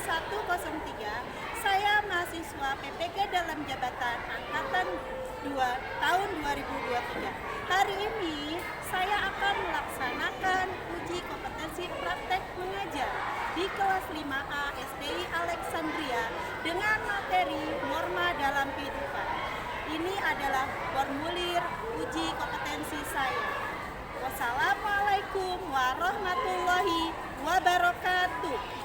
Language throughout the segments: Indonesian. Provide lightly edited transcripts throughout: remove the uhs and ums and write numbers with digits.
103, saya mahasiswa PPG dalam jabatan Angkatan 2 tahun 2023. Hari ini saya akan melaksanakan uji kompetensi praktek mengajar di kelas 5A SDI Alexandria dengan materi norma dalam kehidupan. Ini adalah formulir uji kompetensi saya. Wassalamualaikum warahmatullahi wabarakatuh.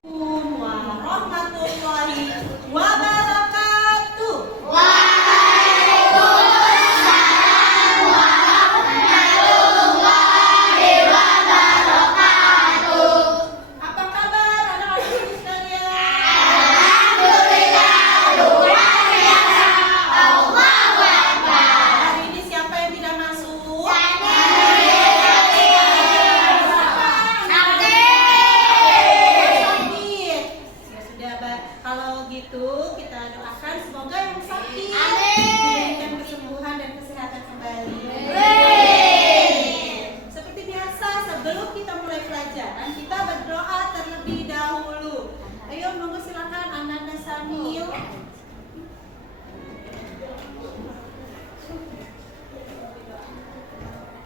Warahmatullahi wabarakatuh. Waalaikumsalam warahmatullahi wabarakatuh. Apa kabar anak-anak sekalian? Alhamdulillah luar biasa. Allahu Akbar. Hari ini siapa yang tidak masuk? Kalau gitu kita doakan semoga yang sakit diberikan kesembuhan dan kesehatan kembali. Seperti biasa sebelum kita mulai pelajaran kita berdoa terlebih dahulu. Ayo monggo silakan Ananda Samil.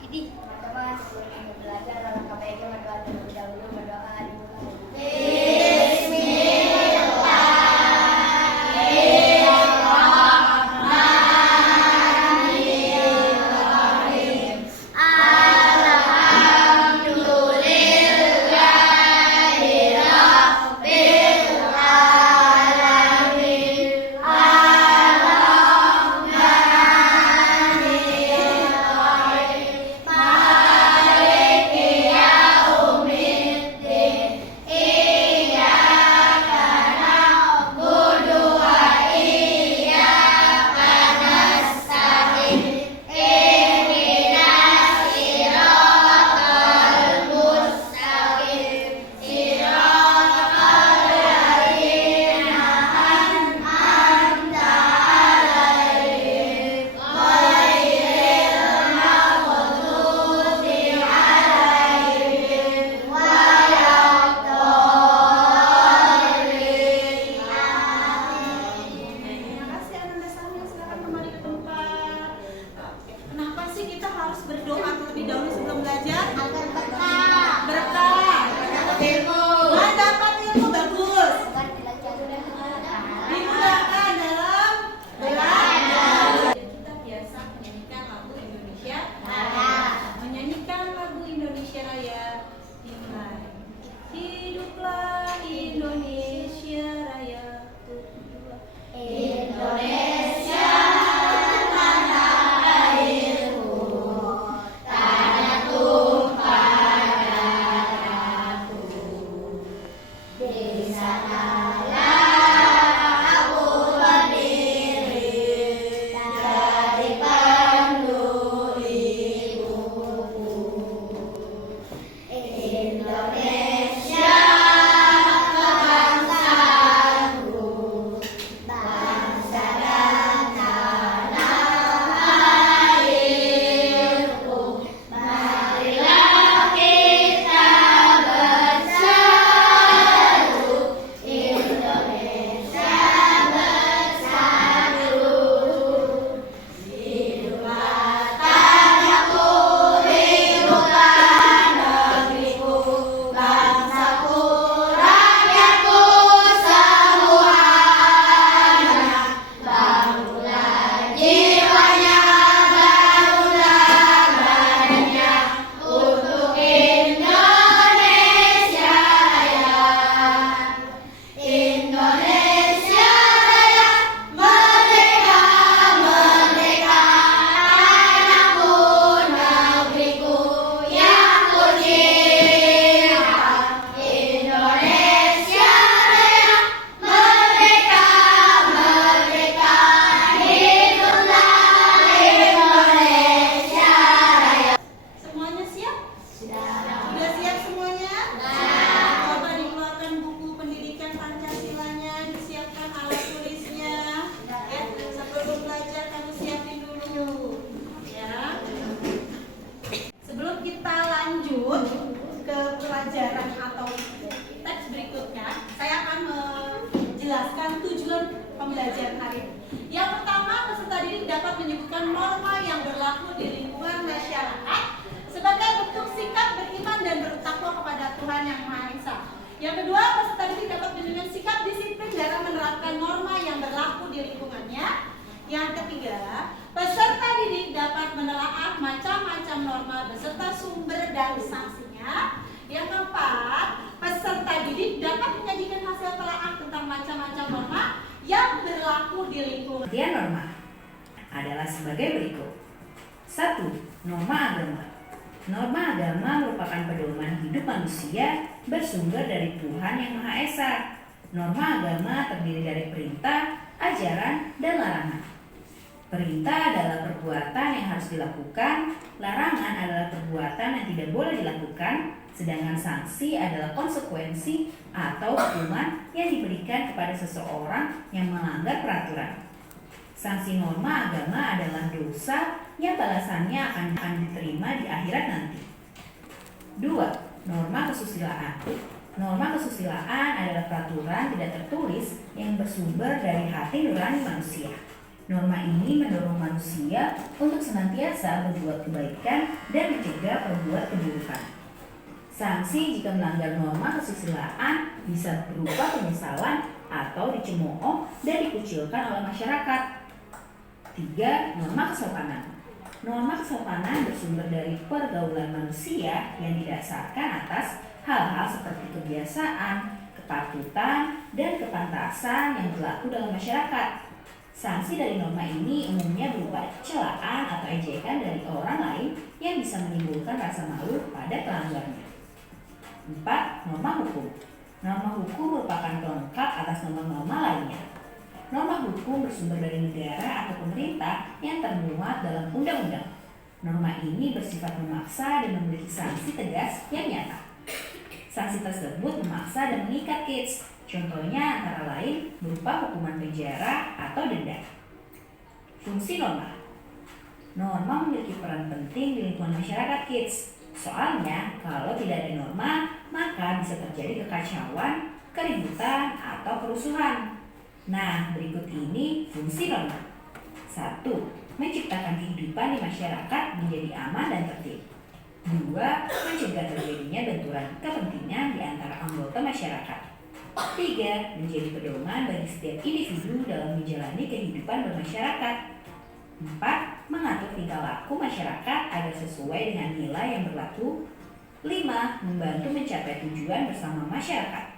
Ini teman-teman sebelum belajar alangkah baiknya berdoa terlebih dahulu. Berdoa dimulai. Berdoa terlebih dahulu sebelum belajar Agar berkah. berkah. Dapat ilmu bagus. Dimudahkan dalam belajar. Kita biasa menyanyikan lagu Indonesia Raya. Menyanyikan lagu Indonesia Raya dimulai. Hiduplah Indonesia Raya. Indonesia Tuhan Yang Maha Esa. Yang kedua, peserta didik dapat menunjukkan sikap disiplin dalam menerapkan norma yang berlaku di lingkungannya. Yang ketiga, peserta didik dapat menelaah macam-macam norma beserta sumber dan sanksinya. Yang keempat, peserta didik dapat menyajikan hasil telaah tentang macam-macam norma yang berlaku di lingkungan. Pengertian norma adalah sebagai berikut. 1. Norma agama. Norma agama merupakan pedoman hidup manusia bersumber dari Tuhan Yang Maha Esa. Norma agama terdiri dari perintah, ajaran, dan larangan. Perintah adalah perbuatan yang harus dilakukan, larangan adalah perbuatan yang tidak boleh dilakukan, sedangkan sanksi adalah konsekuensi atau hukuman yang diberikan kepada seseorang yang melanggar peraturan. Sanksi norma agama adalah dosa yang balasannya akan diterima di akhirat nanti. 2. Norma kesusilaan. Norma kesusilaan adalah peraturan tidak tertulis yang bersumber dari hati nurani manusia. Norma ini mendorong manusia untuk senantiasa berbuat kebaikan dan mencegah berbuat keburukan. Sanksi jika melanggar norma kesusilaan bisa berupa penyesalan atau dicemooh dan dikucilkan oleh masyarakat. 3. Norma kesopanan. Norma kesopanan bersumber dari pergaulan manusia yang didasarkan atas hal-hal seperti kebiasaan, kepatutan, dan kepantasan yang berlaku dalam masyarakat. Sanksi dari norma ini umumnya berupa celaan atau ejekan dari orang lain yang bisa menimbulkan rasa malu pada pelanggarnya. 4. Norma hukum. Norma hukum merupakan pelengkap atas norma-norma lainnya. Norma hukum bersumber dari negara atau pemerintah yang termuat dalam undang-undang. Norma ini bersifat memaksa dan memiliki sanksi tegas yang nyata. Sanksi tersebut memaksa dan mengikat kids. Contohnya antara lain berupa hukuman penjara atau denda. Fungsi norma. Norma memiliki peran penting di lingkungan masyarakat kids. Soalnya kalau tidak ada norma, maka bisa terjadi kekacauan, keributan, atau kerusuhan. Nah, berikut ini fungsi norma. 1. Menciptakan kehidupan di masyarakat menjadi aman dan tertib. 2. Mencegah terjadinya benturan kepentingan di antara anggota masyarakat. 3. Menjadi pedoman bagi setiap individu dalam menjalani kehidupan bermasyarakat. 4. Mengatur tingkah laku masyarakat agar sesuai dengan nilai yang berlaku. 5. Membantu mencapai tujuan bersama masyarakat.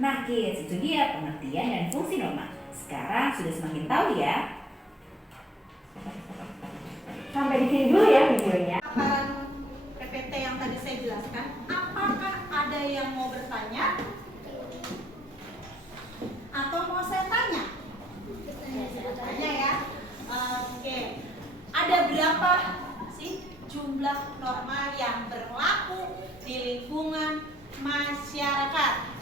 Nah kids, itu dia pengertian dan fungsi norma. Sekarang sudah semakin tahu ya. Sampai di sini dulu ya videonya. Paparan PPT yang tadi saya jelaskan, apakah ada yang mau bertanya? Atau mau saya tanya? Saya tanya ya. Oke. Ada berapa sih jumlah norma yang berlaku di lingkungan masyarakat?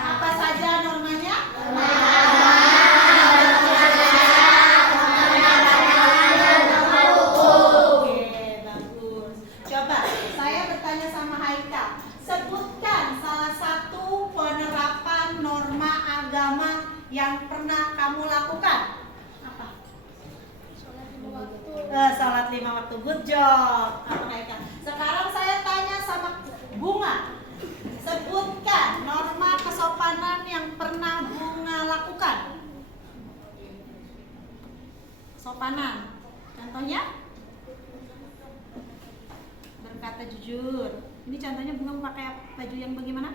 Apa saja normanya? Oke, bagus. Coba saya bertanya sama Haikal. Sebutkan salah satu penerapan norma agama yang pernah kamu lakukan. Apa? Salat 5 waktu. Good job. Haikal. Sekarang saya tanya sama Bunga. Sebutkan norma kesopanan yang pernah Bunga lakukan. Sopanan. Contohnya? Berkata jujur. Ini contohnya Bunga pakai baju yang bagaimana?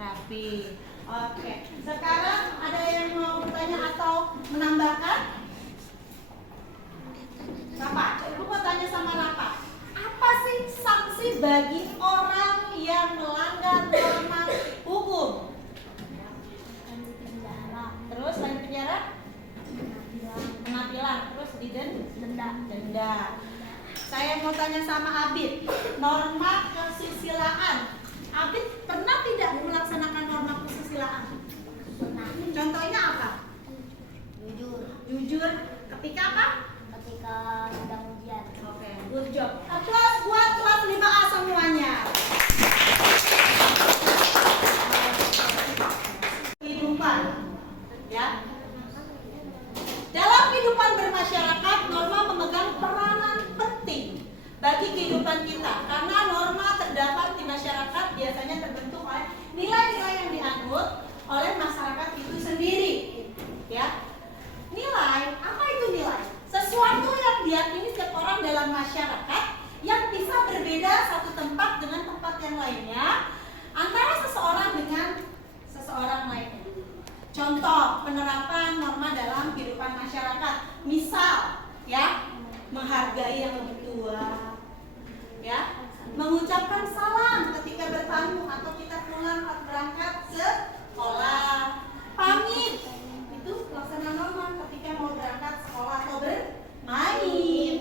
Rapi. Oke. Sekarang ada yang mau bertanya atau menambahkan? Rafa, Ibu mau tanya sama Rafa. Apa sih sanksi bagi orang yang melanggar norma hukum? Terus selain penjara? Penampilan. Terus denda. Saya mau tanya sama Abid. Norma kesusilaan. Abid pernah tidak melaksanakan norma kesusilaan? Pernah. Contohnya apa? Jujur. Ketika apa? Ketika sedang ujian. Oke, good job. Applause buat kelas 5A semuanya. Kehidupan, ya. Dalam kehidupan bermasyarakat, norma memegang peranan penting bagi kehidupan kita karena penerapan norma dalam kehidupan masyarakat. Misal, ya, menghargai yang lebih tua, ya, mengucapkan salam ketika bertamu atau kita pulang atau berangkat sekolah, pamit itu pelaksanaan norma ketika mau berangkat sekolah atau bermain,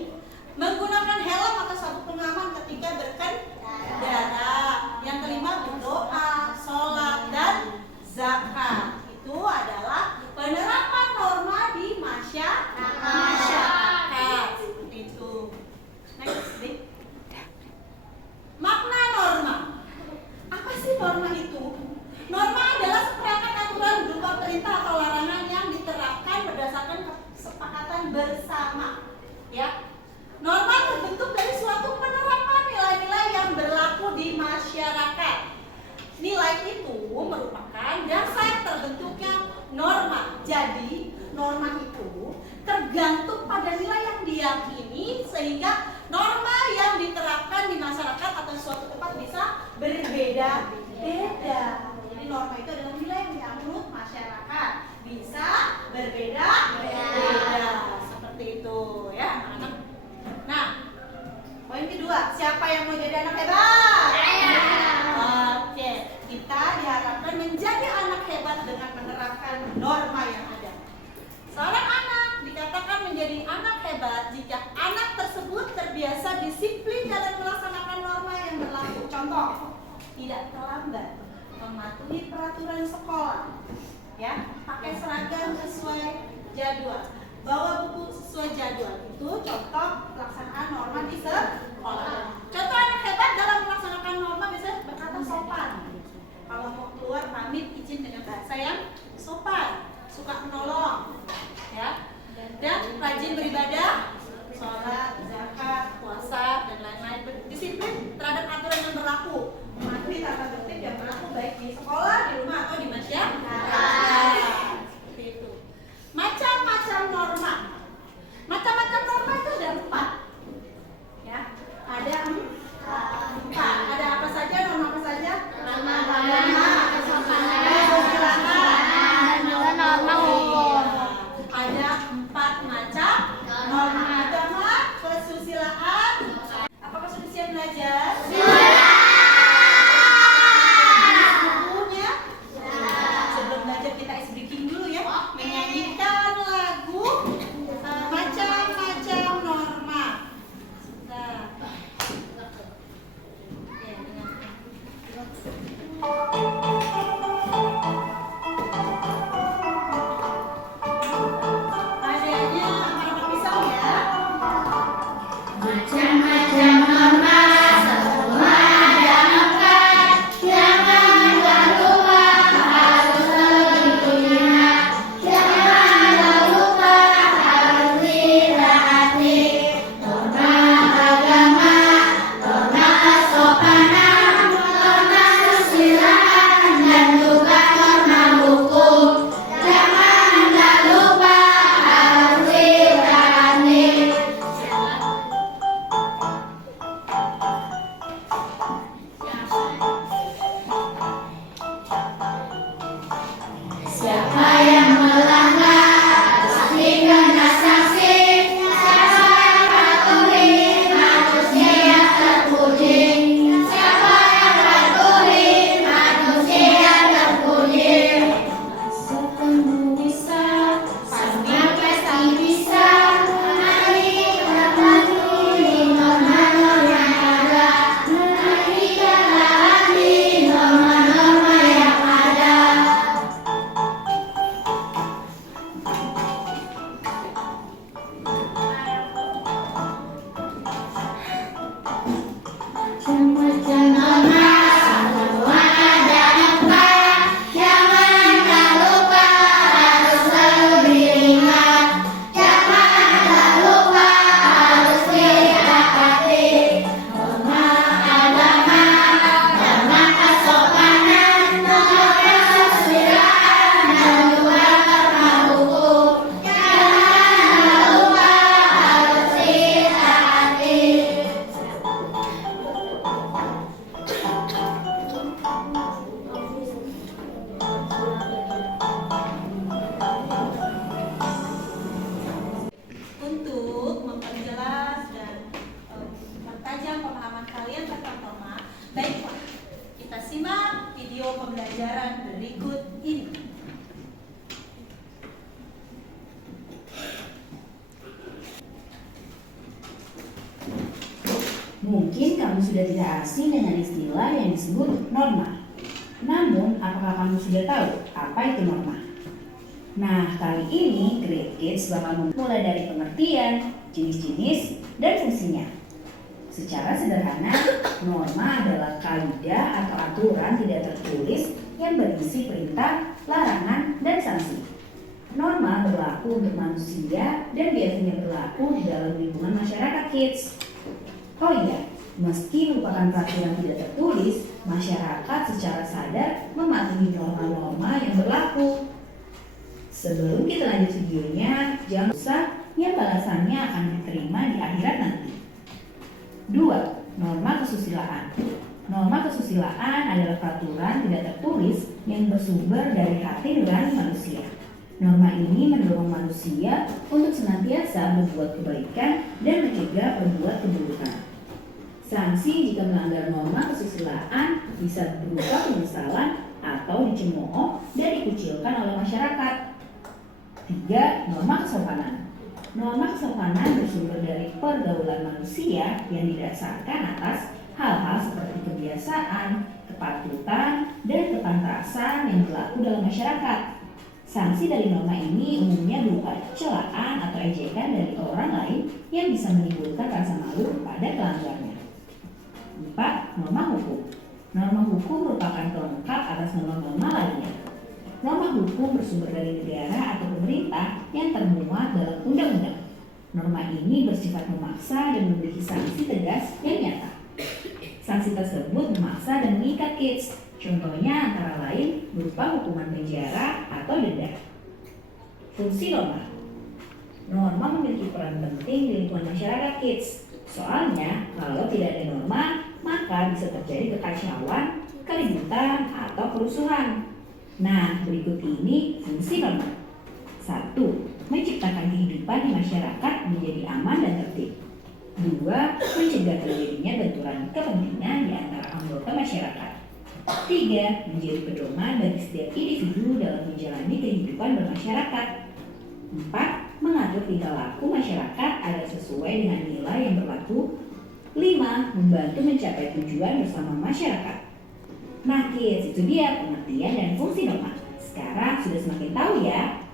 menggunakan helm atau sabuk pengaman ketika berkendara. Yang kelima, berdoa, sholat, dan zakat. Itu adalah penerapan norma di masyarakat. Seperti itu. Next, Dik. Makna norma. Apa sih norma itu? Norma adalah seperangkat aturan berupa perintah atau larangan yang diterapkan berdasarkan kesepakatan bersama. Ya. Norma terbentuk dari suatu penerapan nilai-nilai yang berlaku di masyarakat. Nilai itu merupakan dasar terbentuknya norma. Jadi, norma itu tergantung pada nilai yang diyakini sehingga norma yang diterapkan di masyarakat atau suatu tempat bisa berbeda-beda. Jadi norma itu adalah nilai yang dianut masyarakat, bisa berbeda-beda. Seperti itu ya, anak-anak. Nah, poin kedua, siapa yang mau jadi anak hebat? Saya. Oke, kita diharapkan menjadi anak hebat dengan menerapkan norma yang ada. Seorang anak dikatakan menjadi anak hebat jika anak tersebut terbiasa disiplin dalam melaksanakan norma yang berlaku. Contoh, tidak terlambat, mematuhi peraturan sekolah, ya, pakai seragam sesuai jadwal, bawa buku sesuai jadwal. Itu contoh pelaksanaan norma di sekolah. Contoh anak hebat dalam melaksanakan norma bisa berkata sopan. Kalau mau keluar pamit izin dengan bahasa yang sopan, suka menolong, ya, dan rajin beribadah, sholat, zakat, puasa, dan lain-lain. Disiplin terhadap aturan yang berlaku, mematuhi tata tertib yang berlaku baik di sekolah, di rumah atau di masyarakat. Seperti itu. Macam-macam norma. Macam-macam norma itu ada 4. Ya, ada 4. Ada apa saja? Norma apa saja? Norma agama, kesopanan, Silakan. dan juga norma hukum. Ada 4 macam norma agama, pelajaran berikut ini. Mungkin kamu sudah tidak asing dengan istilah yang disebut norma. Namun, apakah kamu sudah tahu apa itu norma? Nah, kali ini Great Kids bakal memulai dari pengertian, jenis-jenis, dan fungsinya. Secara sederhana, norma adalah kaidah atau aturan tidak tertulis yang berisi perintah, larangan, dan sanksi. Norma berlaku untuk manusia dan biasanya berlaku di dalam lingkungan masyarakat kids. Oh iya, meski merupakan peraturan tidak tertulis, masyarakat secara sadar mematuhi norma-norma yang berlaku. Sebelum kita lanjut videonya, jangan lupa yang balasannya akan diterima di akhirat nanti. 2. Norma kesusilaan. Norma kesusilaan adalah peraturan tidak tertulis yang bersumber dari hati nurani manusia. Norma ini mendorong manusia untuk senantiasa berbuat kebaikan dan mencegah berbuat keburukan. Sanksi jika melanggar norma kesusilaan bisa berupa penyesalan atau dicemooh dan dikucilkan oleh masyarakat. 3. Norma kesopanan. Norma kesopanan bersumber dari pergaulan manusia yang didasarkan atas hal-hal seperti kebiasaan, kepatutan, dan kepantasan yang berlaku dalam masyarakat. Sanksi dari norma ini umumnya berupa celaan atau ejekan dari orang lain yang bisa menimbulkan rasa malu pada pelanggarnya. 4. Norma hukum. Norma hukum merupakan pelengkap atas norma-norma lainnya. Norma hukum bersumber dari negara atau pemerintah yang termuat dalam undang-undang. Norma ini bersifat memaksa dan memiliki sanksi tegas yang nyata. Sanksi tersebut memaksa dan mengikat kids. Contohnya antara lain berupa hukuman penjara atau denda. Fungsi norma. Norma memiliki peran penting di lingkungan masyarakat kids. Soalnya kalau tidak ada norma, maka bisa terjadi kekacauan, keributan, atau kerusuhan. Nah, berikut ini fungsi norma. 1. Menciptakan kehidupan di masyarakat menjadi aman dan tertib. 2. Mencegah terjadinya benturan kepentingan di antara anggota masyarakat. 3. Menjadi pedoman bagi setiap individu dalam menjalani kehidupan bermasyarakat. 4. Mengatur tingkah laku masyarakat agar sesuai dengan nilai yang berlaku. 5. Membantu mencapai tujuan bersama masyarakat. Nah kids, itu dia pengertian dan fungsi norma. Sekarang sudah semakin tahu ya.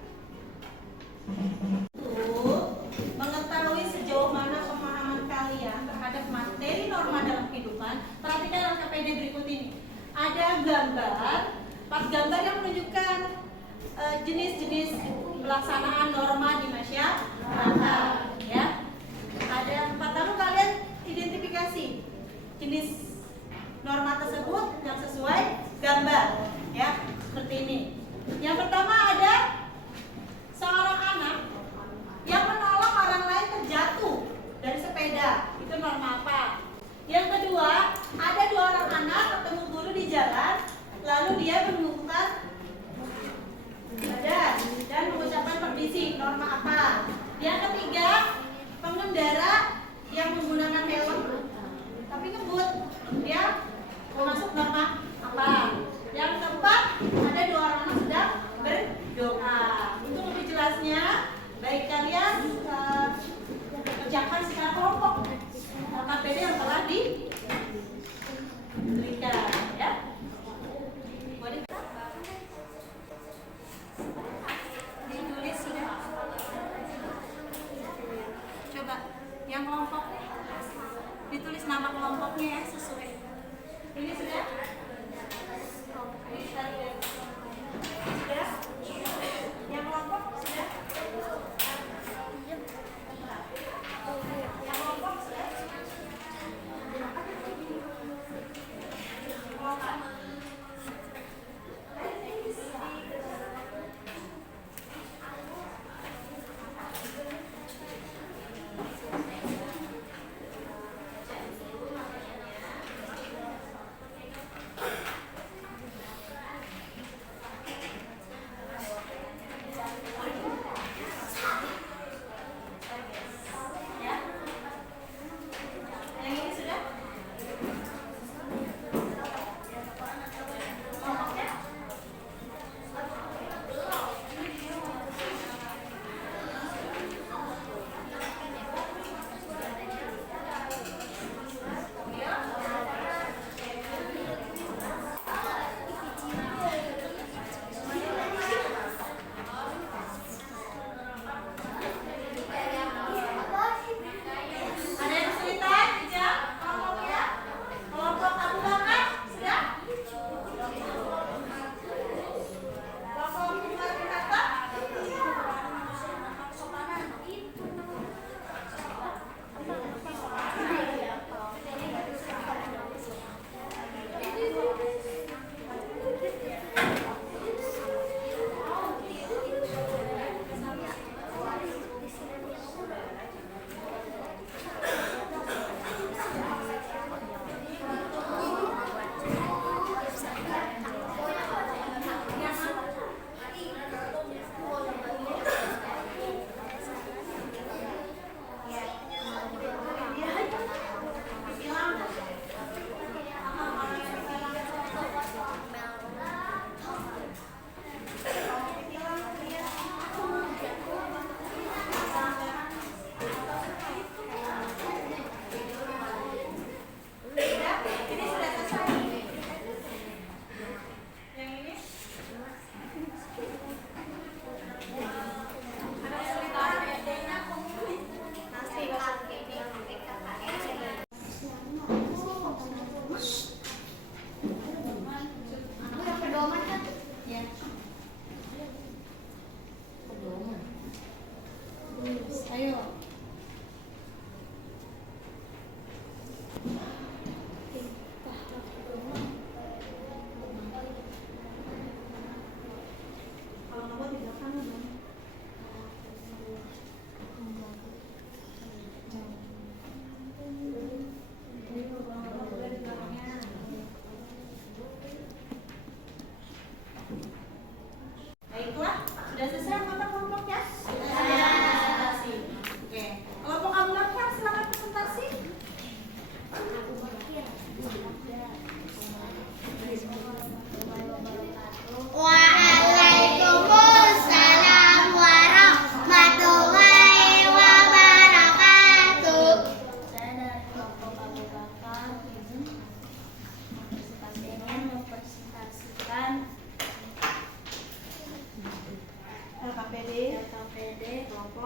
Mengetahui sejauh mana pemahaman kalian terhadap materi norma dalam kehidupan, perhatikan LKPD berikut ini. Ada gambar, 4 gambar yang menunjukkan jenis-jenis pelaksanaan norma di masyarakat. Ya, ada 4. Lalu kalian identifikasi jenis norma tersebut yang sesuai gambar, ya, seperti ini. Yang pertama ada seorang anak yang menolong orang lain terjatuh dari sepeda. Itu norma apa? Yang kedua, ada 2 orang anak ketemu guru di jalan, lalu dia menunjukkan badan dan mengucapkan permisi. Norma apa? Yang ketiga, pengendara yang menggunakan helm tapi ngebut, dia masuk norma apa? Yang keempat, ada 2 orang anak sedang berdoa. Untuk lebih jelasnya, baik kalian kerjakan secara kelompok LKPD yang telah diberikan, ya. Boleh ditulis sudah. Coba yang kelompok ditulis nama kelompoknya ya sesuai. Ini sudah? Sudah? Yang kelompok sudah? Yang kelompok sudah?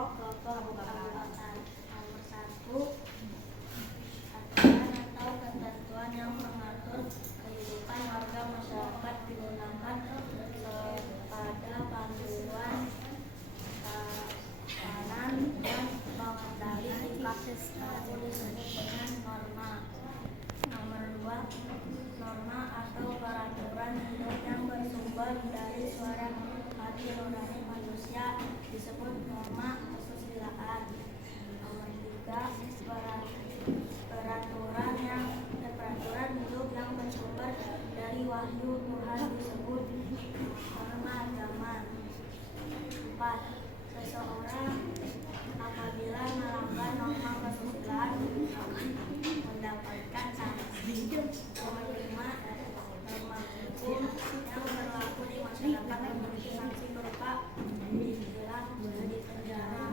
keabsahan. Nomor 1, aturan atau ketentuan yang mengatur kehidupan warga masyarakat digunakan pada panduan tatanan dan pengendali kasus disebut dengan norma. Nomor 2, norma atau peraturan hidup yang bersumber dari suara hati nurani manusia disebut norma kesusilaan. Nomor 3, peraturan hidup yang bersumber dari wahyu Tuhan disebut norma agama. 4, seseorang apabila melanggar norma kesusilaan mendapatkan sanksi. Nomor 5, norma hukum yang berlaku di masyarakat memiliki sanksi berupa ditilang, dipenjara.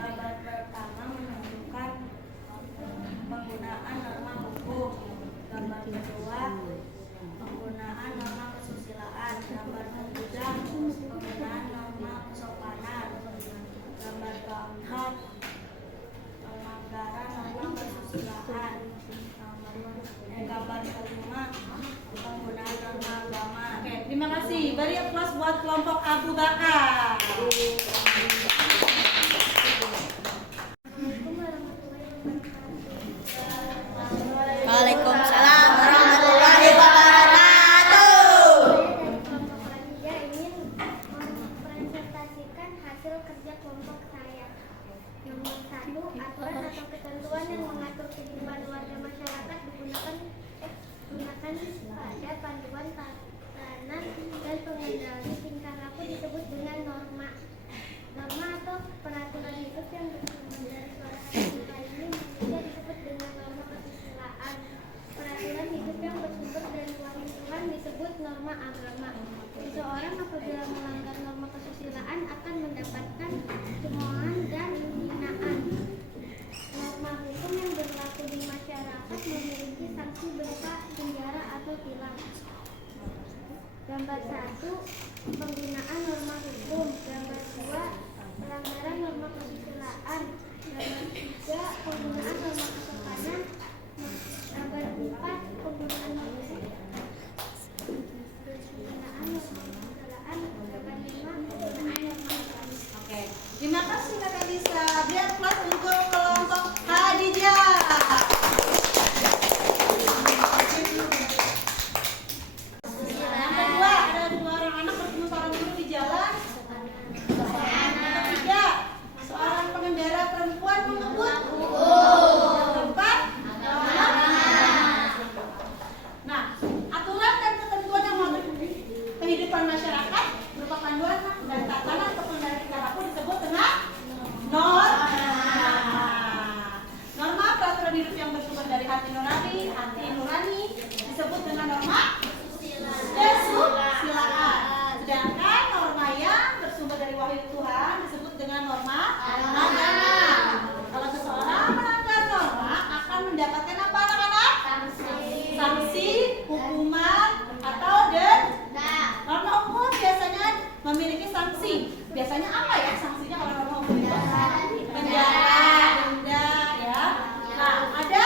Gambar pertama menunjukkan penggunaan norma hukum. Gambar kedua penggunaan norma kesusilaan. Gambar ketiga penggunaan norma kesopanan. Gambar keempat pelanggaran norma kesusilaan. Gambar kelima penggunaan norma agama. Oke, terima kasih. Beri aplaus buat kelompok Abu Bakar. Waalaikumsalam warahmatullahi wabarakatuh. Kelompok Khadijah ingin mempresentasikan hasil kerja kelompok saya. Nomor 1, aturan atau ketentuan yang mengatur kehidupan warga masyarakat digunakan pada panduan tatanan dan pengendali tingkah laku disebut dengan norma. Norma atau peraturan hidup yang bersumber dari suara hati nurani manusia disebut dengan norma kesusilaan. Peraturan hidup yang bersumber dari wahyu Tuhan disebut norma agama. Seseorang apabila melanggar norma kesusilaan akan mendapatkan cemoohan dan hinaan. Norma hukum yang berlaku di masyarakat memiliki sanksi berupa penjara atau tilang. Gambar 1, penggunaan norma hukum. Gambar 2, pelanggaran norma kesusilaan. Gambar 3, penggunaan norma kesopanan. Gambar 4, penggunaan norma kesusilaan. Gambar 5, penggunaan norma agama. Oke, terima kasih Kakak Lisa. Beri aplaus untuk kelompok Khadijah. Yang kedua, ada 2 orang anak bertemu seorang guru di jalan. Yang ketiga, seorang pengendara perempuan mengebut. Yang keempat, nah, aturan dan ketentuan yang mengatur kehidupan masyarakat berupa panduan dan tatanan untuk pengendalian tingkah laku disebut dengan norma. Norma peraturan hidup yang bersumber dari hati nurani disebut dengan norma kesusilaan. Sedangkan norma yang bersumber dari wahyu Tuhan disebut dengan norma agama. Kalau seseorang melanggar norma akan mendapatkan apa anak-anak? Sanksi, hukuman, atau denda. Norma hukum biasanya memiliki sanksi. Biasanya apa ya sanksinya kalau norma hukum itu? Penjara, denda, ya. Nah, ada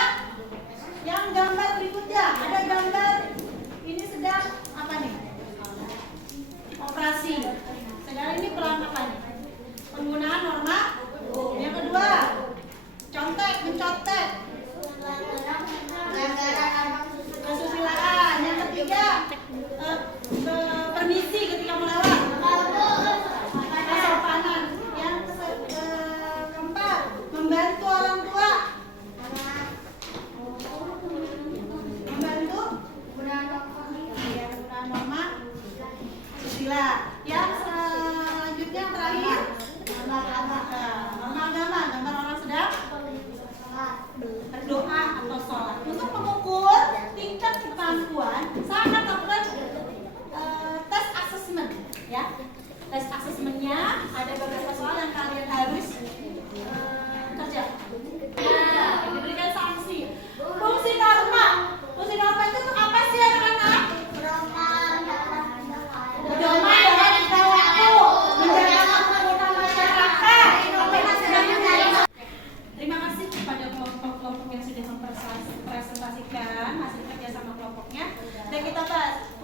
yang gambar berikutnya. Ada gambar ini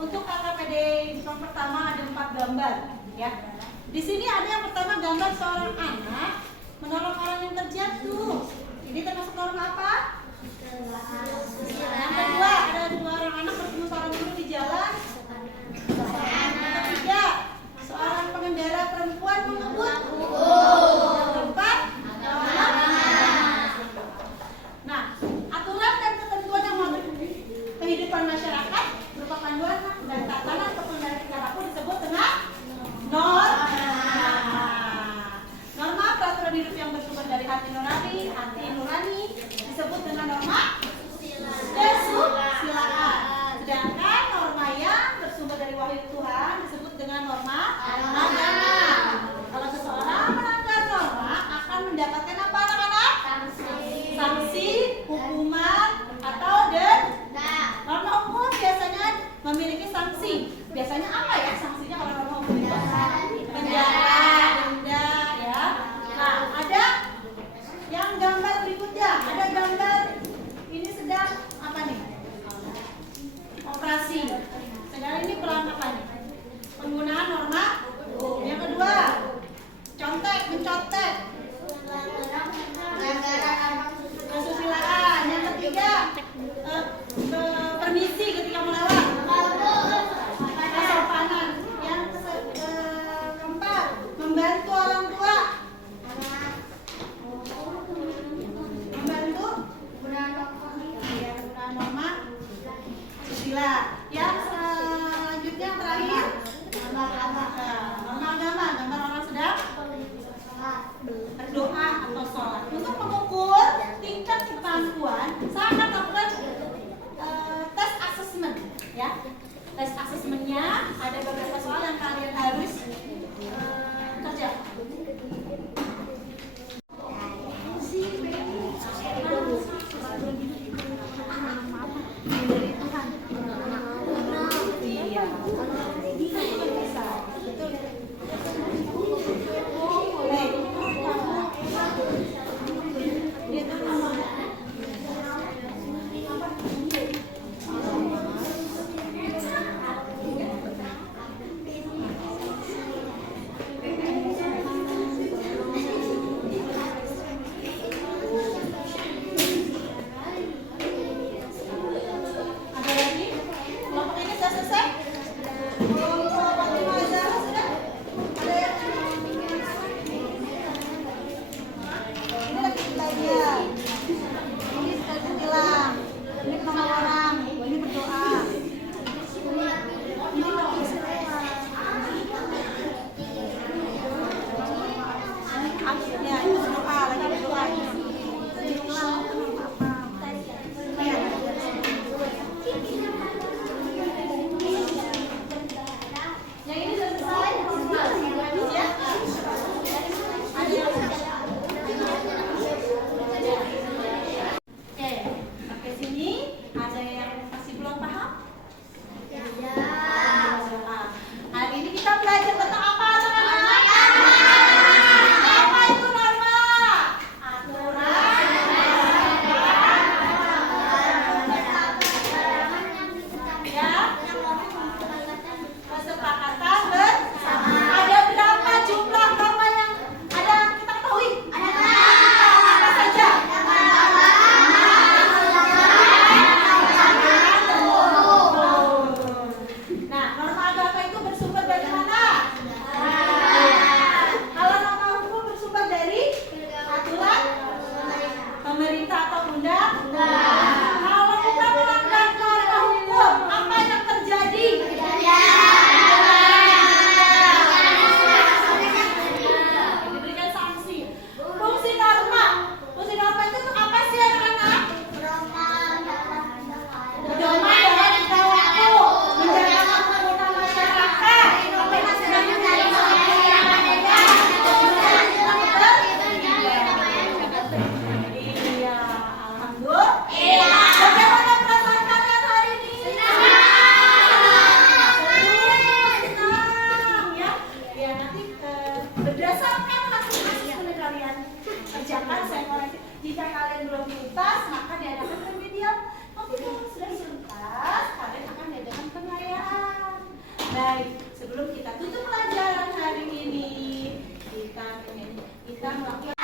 Untuk KKPD yang pertama ada 4 gambar, ya. Di sini ada yang pertama gambar seorang anak menolong orang yang terjatuh. Ini termasuk norma apa? Yang kedua ada 2 orang anak bertemu seorang guru di jalan. Yang ketiga, seorang pengendara perempuan mengebut. Yang keempat, nah, aturan dan ketentuan yang mengatur kehidupan masyarakat berupa panduan dan tatanan kepengendalian tingkah laku disebut dengan norma. Norma peraturan hidup yang bersumber dari hati nurani disebut dengan norma kesusilaan. Sedangkan norma yang bersumber dari wahyu Tuhan disebut dengan norma agama. Kalau seseorang melanggar norma akan mendapatkan apa anak-anak? Sanksi, hukuman, atau denda. Norma umum biasanya memiliki sanksi. Biasanya apa ya sanksinya kalau norma umum? Penjara, denda, ya. Nah, ada yang gambar berikutnya. Ada gambar ini sedang apa nih? Operasi. Sedang ini pelan apa nih? Penggunaan norma. Yang kedua, mencontek. Kesusilaan. Yang ketiga, permisi ketika melewat. Kesopanan. Yang keempat, membantu orang tua. Membantu penggunaan norma susila. Yang selanjutnya yang terakhir, norma agama. Gambar orang sedang berdoa atau sholat. Untuk mengukur tingkat kemampuan, saya akan lakukan tes asesmen, ya. Tes asesmennya ada beberapa soal yang kalian harus kerja. Baik, sebelum kita tutup pelajaran hari ini, kita melakukan